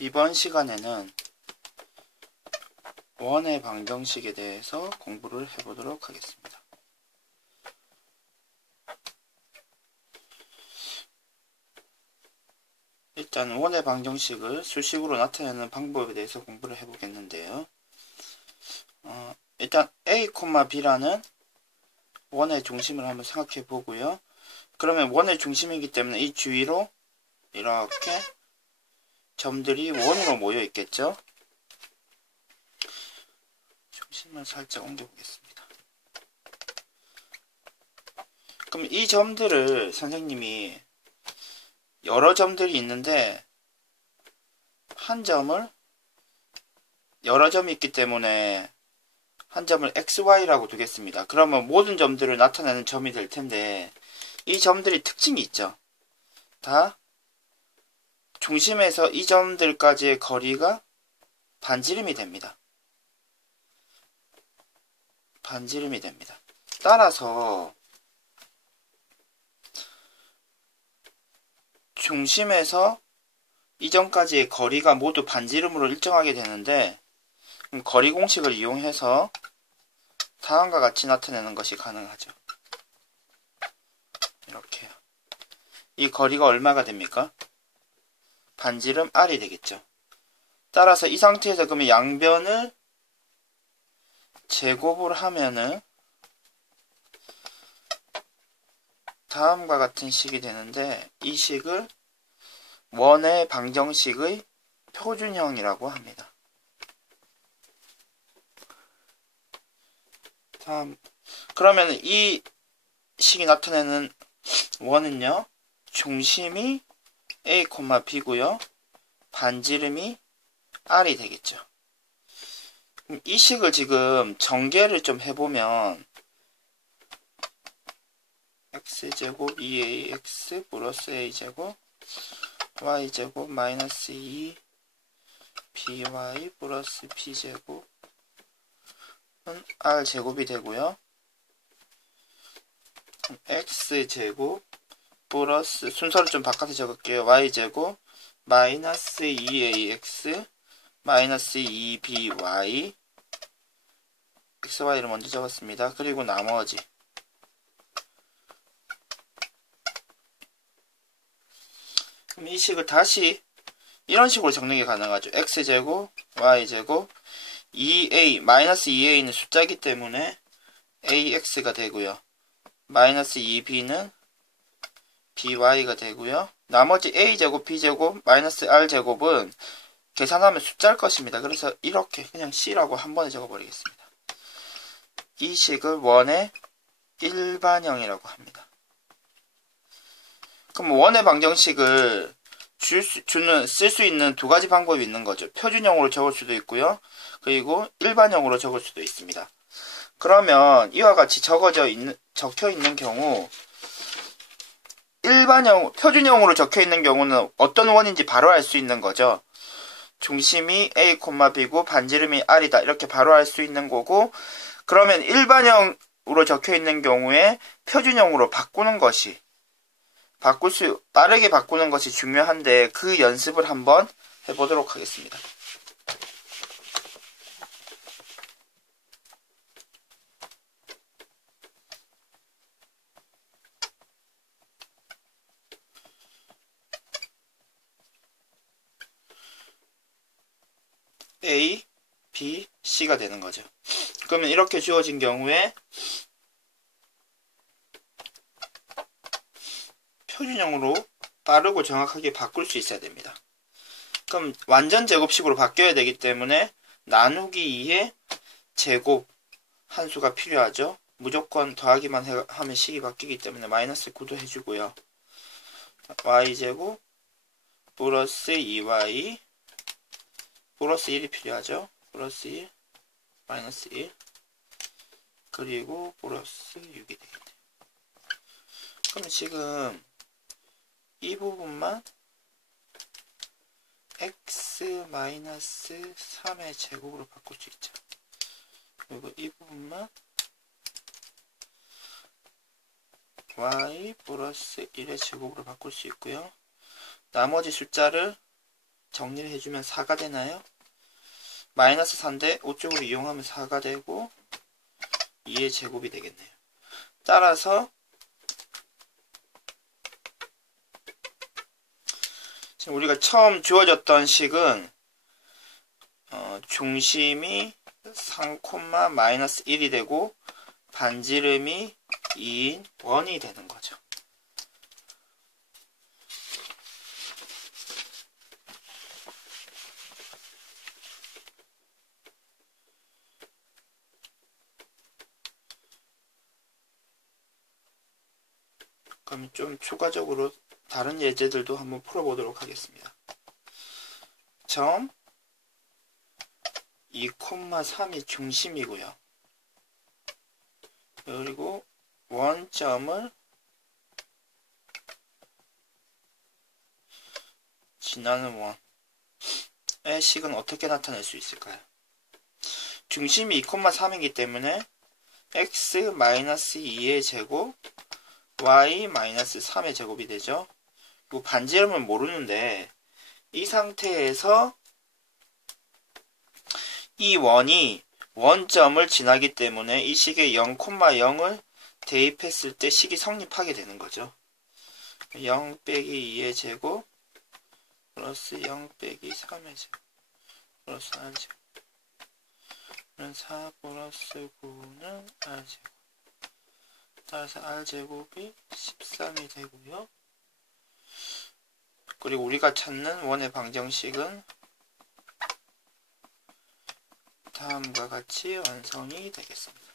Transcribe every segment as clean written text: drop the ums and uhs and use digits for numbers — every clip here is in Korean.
이번 시간에는 원의 방정식에 대해서 공부를 해보도록 하겠습니다. 일단 원의 방정식을 수식으로 나타내는 방법에 대해서 공부를 해보겠는데요. 일단 A, B라는 원의 중심을 한번 생각해 보고요. 그러면 원의 중심이기 때문에 이 주위로 이렇게 점들이 원으로 모여 있겠죠. 중심을 살짝 옮겨 보겠습니다. 그럼 이 점들을 선생님이 여러 점들이 있는데 한 점을 여러 점이 있기 때문에 한 점을 XY라고 두겠습니다. 그러면 모든 점들을 나타내는 점이 될 텐데 이 점들이 특징이 있죠. 다 중심에서 이 점들까지의 거리가 반지름이 됩니다. 반지름이 됩니다. 따라서 중심에서 이 점까지의 거리가 모두 반지름으로 일정하게 되는데 거리 공식을 이용해서 다음과 같이 나타내는 것이 가능하죠. 이렇게요. 이 거리가 얼마가 됩니까? 반지름 R이 되겠죠. 따라서 이 상태에서 그러면 양변을 제곱을 하면은 다음과 같은 식이 되는데 이 식을 원의 방정식의 표준형이라고 합니다. 그러면 이 식이 나타내는 원은요, 중심이 A, B고요, 반지름이 R이 되겠죠. 이 식을 지금 전개를 좀 해보면 x제곱 2ax 플러스 a제곱 y제곱 마이너스 2by 플러스 b제곱은 r제곱이 되고요. x제곱 플러스 순서를 좀 바꿔서 적을게요. y제곱 마이너스 2ax 마이너스 2by xy를 먼저 적었습니다. 그리고 나머지 그럼 이 식을 다시 이런 식으로 적는 게 가능하죠. x제곱 y제곱 2a 마이너스 2a는 숫자이기 때문에 ax가 되고요. 마이너스 2b는 by가 되고요. 나머지 a제곱 b제곱 마이너스 r제곱은 계산하면 숫자일 것입니다. 그래서 이렇게 그냥 c라고 한 번에 적어버리겠습니다. 이 식을 원의 일반형이라고 합니다. 그럼 원의 방정식을 쓸 수 있는 두 가지 방법이 있는 거죠. 표준형으로 적을 수도 있고요. 그리고 일반형으로 적을 수도 있습니다. 그러면 이와 같이 적혀 있는 경우 표준형으로 적혀 있는 경우는 어떤 원인지 바로 알 수 있는 거죠. 중심이 A, B고 반지름이 R이다. 이렇게 바로 알 수 있는 거고, 그러면 일반형으로 적혀 있는 경우에 표준형으로 빠르게 바꾸는 것이 중요한데 그 연습을 한번 해보도록 하겠습니다. A, B, C가 되는 거죠. 그러면 이렇게 주어진 경우에 표준형으로 빠르고 정확하게 바꿀 수 있어야 됩니다. 그럼 완전 제곱식으로 바뀌어야 되기 때문에 나누기 2에 제곱 한수가 필요하죠. 무조건 더하기만 하면 식이 바뀌기 때문에 마이너스 9도 해주고요. y제곱 플러스 2y 플러스 1이 필요하죠. 플러스 1 마이너스 1 그리고 플러스 6이 되겠네요. 그럼 지금 이 부분만 x-3의 제곱으로 바꿀 수 있죠. 그리고 이 부분만 y 플러스 1의 제곱으로 바꿀 수 있고요. 나머지 숫자를 정리를 해주면 4가 되나요? 마이너스 4인데 5쪽으로 이용하면 4가 되고 2의 제곱이 되겠네요. 따라서 지금 우리가 처음 주어졌던 식은 중심이 3, 마이너스 1이 되고 반지름이 2인 원이 되는 거죠. 그럼 좀 추가적으로 다른 예제들도 한번 풀어보도록 하겠습니다. 점 2, 3이 중심이고요. 그리고 원점을 지나는 원의 식은 어떻게 나타낼 수 있을까요? 중심이 2, 3이기 때문에 x-2의 제곱 y-3의 제곱이 되죠. 그리고 반지름은 모르는데 이 상태에서 이 원이 원점을 지나기 때문에 이 식에 0, 0을 대입했을 때 식이 성립하게 되는 거죠. 0 빼기 2의 제곱 플러스 0 빼기 3의 제곱 플러스 r제곱 4 플러스 9는 r제곱. 따라서 r제곱이 13이 되고요. 그리고 우리가 찾는 원의 방정식은 다음과 같이 완성이 되겠습니다.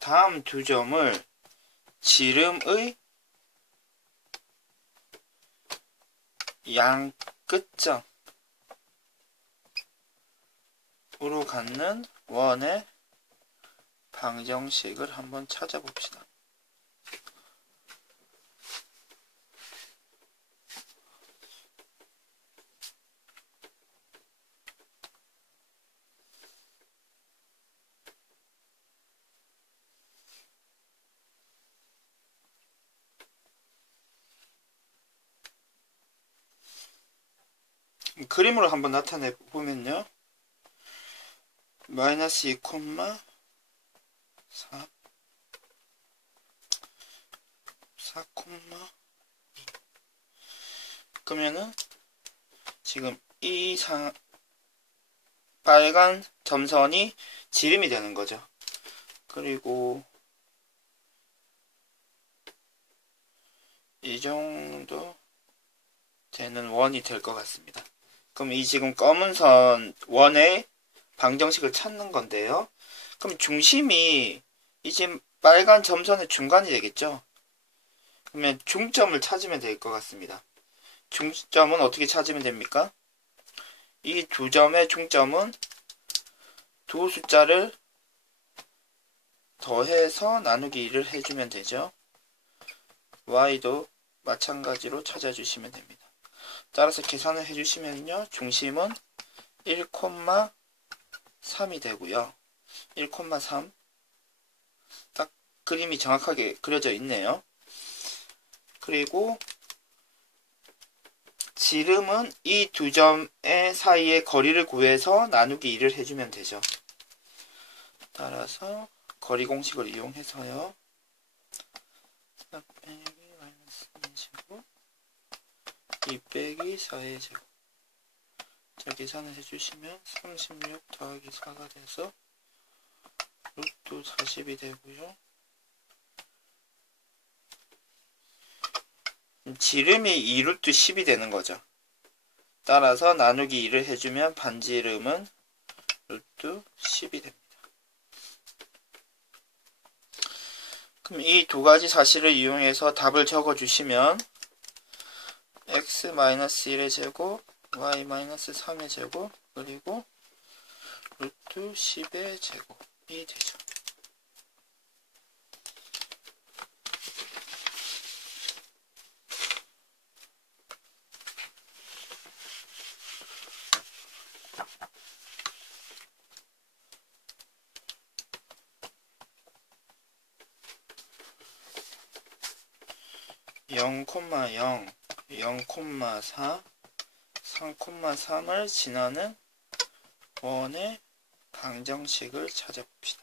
다음 두 점을 지름의 양 끝점으로 갖는 원의 방정식을 한번 찾아봅시다. 그림으로 한번 나타내 보면요. 마이너스 2, 4, 4, 2. 그러면은 지금 이 빨간 점선이 지름이 되는 거죠. 그리고 이 정도 되는 원이 될 것 같습니다. 그럼 이 지금 검은 선 원의 방정식을 찾는 건데요. 그럼 중심이 이제 빨간 점선의 중간이 되겠죠. 그러면 중점을 찾으면 될 것 같습니다. 중점은 어떻게 찾으면 됩니까? 이 두 점의 중점은 두 숫자를 더해서 나누기 1을 해주면 되죠. y도 마찬가지로 찾아주시면 됩니다. 따라서 계산을 해주시면요. 중심은 1,3이 되고요. 1,3 딱 그림이 정확하게 그려져 있네요. 그리고 지름은 이 두 점의 사이의 거리를 구해서 나누기 2를 해주면 되죠. 따라서 거리 공식을 이용해서요. 4 빼기 마이너스 2제곱 2 빼기 4의 제곱. 자, 계산을 해주시면 36 더하기 4가 돼서 루트 40이 되고요. 지름이 2루트 10이 되는 거죠. 따라서 나누기 2를 해주면 반지름은 루트 10이 됩니다. 그럼 이 두 가지 사실을 이용해서 답을 적어주시면 x-1의 제곱, y-3의 제곱, 그리고 루트 10의 제곱이 되죠. 0,0, 0,4, 3,3을 지나는 원의 방정식을 찾아봅시다.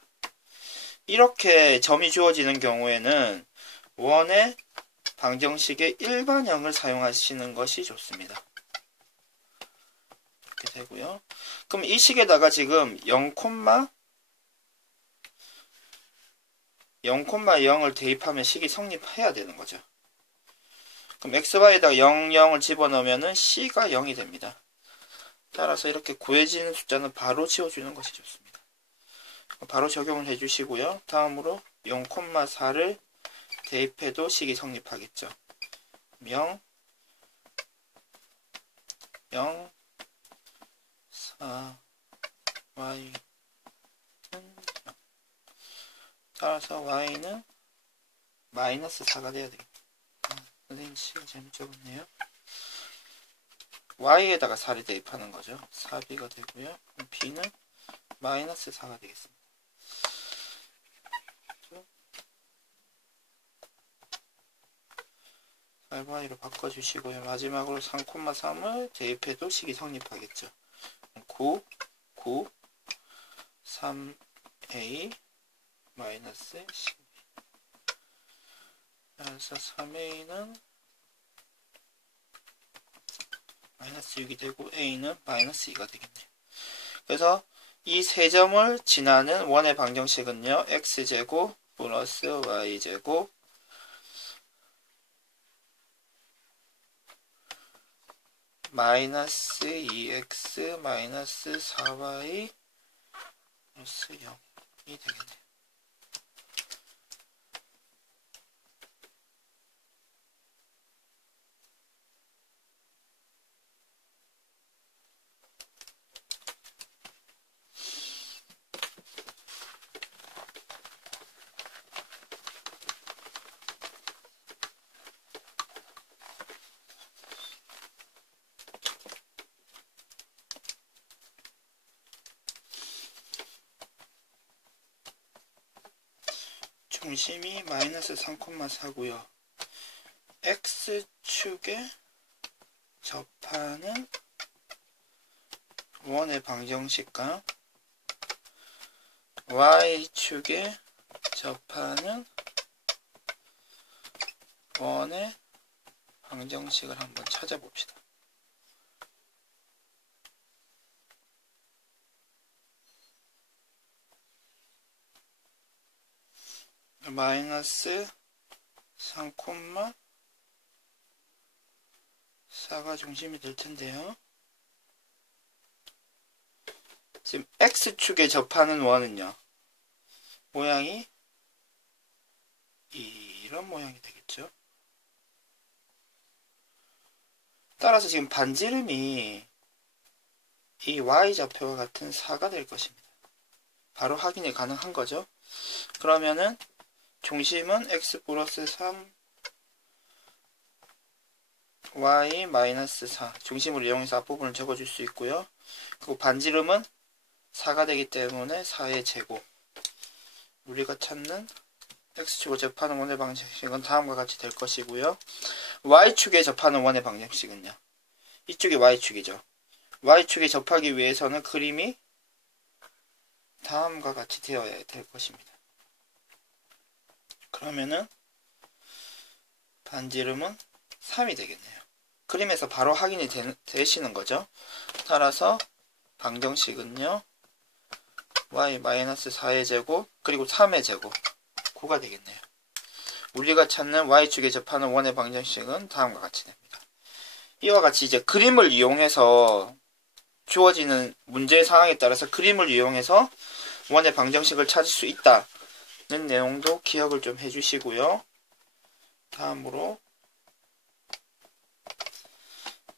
이렇게 점이 주어지는 경우에는 원의 방정식의 일반형을 사용하시는 것이 좋습니다. 이렇게 되고요. 그럼 이 식에다가 지금 0,0을 대입하면 식이 성립해야 되는 거죠. 그럼 xy에다가 0, 0을 집어넣으면 c가 0이 됩니다. 따라서 이렇게 구해지는 숫자는 바로 지워주는 것이 좋습니다. 바로 적용을 해주시고요. 다음으로 0,4를 대입해도 식이 성립하겠죠. 0, 0, 4, y는 0. 따라서 y는 마이너스 4가 돼야 되겠네요. 선생님 시간 잘못 적었네요. y에다가 4를 대입하는 거죠. 4b가 되고요. b는 마이너스 4가 되겠습니다. y로 바꿔주시고요. 마지막으로 3,3을 대입해도 식이 성립하겠죠. 9, 9, 3a 마이너스 10. 그래서 3a는 마이너스 6이 되고 a는 마이너스 2가 되겠네요. 그래서 이 세 점을 지나는 원의 방정식은요. x제곱 플러스 y제곱 마이너스 2x 마이너스 4y 플러스 0이 되겠네요. 중심이 마이너스 3,4고요. x축에 접하는 원의 방정식과 y축에 접하는 원의 방정식을 한번 찾아봅시다. 마이너스 3,4가 중심이 될 텐데요. 지금 x축에 접하는 원은요. 모양이 이런 모양이 되겠죠. 따라서 지금 반지름이 이 y좌표와 같은 4가 될 것입니다. 바로 확인이 가능한 거죠. 그러면은 중심은 x 플러스 3 y 마이너스 4 중심으로 이용해서 앞부분을 적어줄 수 있고요. 그리고 반지름은 4가 되기 때문에 4의 제곱. 우리가 찾는 x축을 접하는 원의 방정식은 다음과 같이 될 것이고요. y축에 접하는 원의 방정식은요. 이쪽이 y축이죠. y축에 접하기 위해서는 그림이 다음과 같이 되어야 될 것입니다. 그러면은 반지름은 3이 되겠네요. 그림에서 바로 확인이 되시는 거죠. 따라서 방정식은요. y-4의 제곱 그리고 3의 제곱 9가 되겠네요. 우리가 찾는 y축에 접하는 원의 방정식은 다음과 같이 됩니다. 이와 같이 이제 그림을 이용해서 주어지는 문제 상황에 따라서 그림을 이용해서 원의 방정식을 찾을 수 있다는 내용도 기억을 좀 해주시고요. 다음으로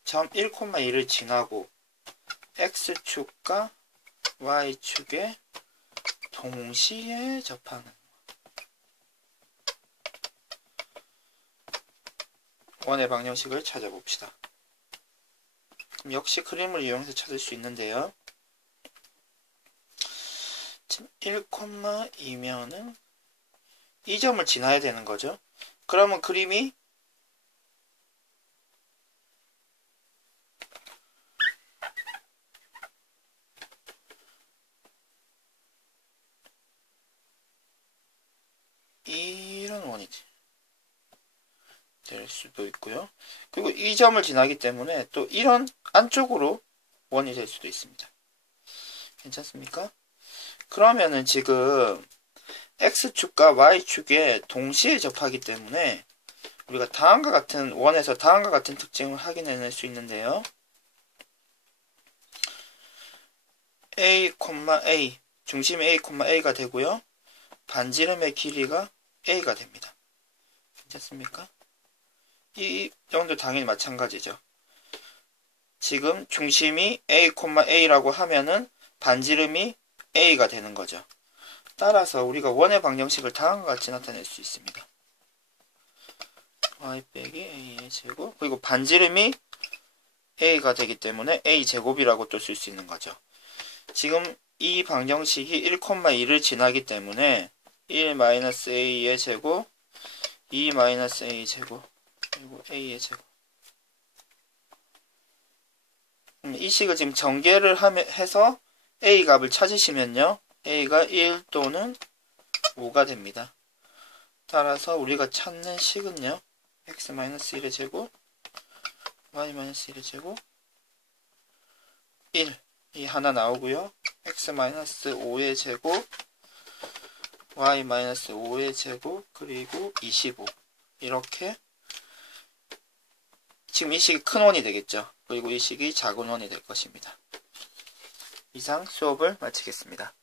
점 1,2를 지나고 x축과 y축에 동시에 접하는 원의 방정식을 찾아봅시다. 그럼 역시 그림을 이용해서 찾을 수 있는데요. 지금 1,2면은 이 점을 지나야 되는 거죠. 그러면 그림이 원이 될 수도 있고요. 그리고 이 점을 지나기 때문에 또 이런 안쪽으로 원이 될 수도 있습니다. 괜찮습니까? 그러면은 지금 X축과 Y축에 동시에 접하기 때문에 우리가 다음과 같은 원에서 다음과 같은 특징을 확인해낼 수 있는데요. A, A 중심이 A, A가 되고요. 반지름의 길이가 A가 됩니다. 괜찮습니까? 이 정도 당연히 마찬가지죠. 지금 중심이 A, A라고 하면은 반지름이 A가 되는 거죠. 따라서 우리가 원의 방정식을 다음과 같이 나타낼 수 있습니다. y 빼기 a의 제곱, 그리고 반지름이 a가 되기 때문에 a 제곱이라고 또 쓸 수 있는 거죠. 지금 이 방정식이 1,2를 지나기 때문에 1-a의 제곱, 2-a 제곱, 그리고 a의 제곱. 이 식을 지금 전개를 해서 a 값을 찾으시면요, a가 1 또는 5가 됩니다. 따라서 우리가 찾는 식은요, x-1의 제곱, y-1의 제곱, 1, 이 하나 나오고요. x-5의 제곱, y-5의 제곱, 그리고 25. 이렇게 지금 이 식이 큰 원이 되겠죠. 그리고 이 식이 작은 원이 될 것입니다. 이상 수업을 마치겠습니다.